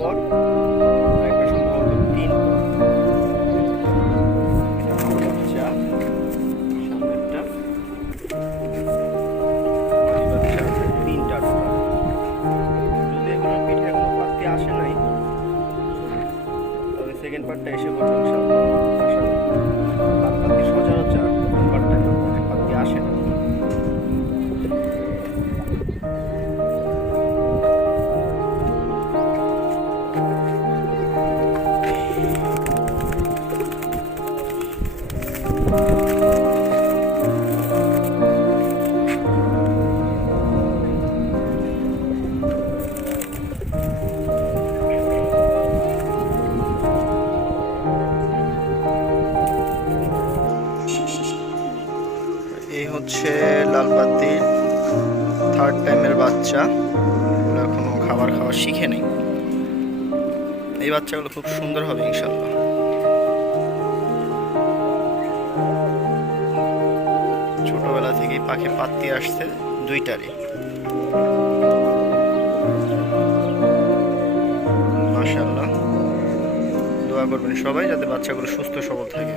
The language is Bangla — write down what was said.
পর, একটা সম্ভবত 3 পর। বাচ্চা সামনেরটা মাদি বাচ্চা আছে 3টা টোটাল। যদি এগুলোর পিঠে এখনো পাত্তি আসে নাই, তবে সেকেন্ড পার্টটা এসে পড়বে ইনশাআল্লাহ। আশা করি লাল পাত্তি সচরাচর প্রথম পার্টটায় অনেক পাত্তি আসে না। এই হচ্ছে লাল পাত্তির থার্ড টাইমের বাচ্চা। এখনো খাবার খাওয়া শিখে নেই। এই বাচ্চাগুলো খুব সুন্দর হবে ইনশাল্লাহ। ছোটবেলা থেকেই পাখি পাত্তি আসছে দুইটারই। মাশাআল্লাহ, দোয়া করবেন সবাই যাতে বাচ্চাগুলো সুস্থ সবল থাকে।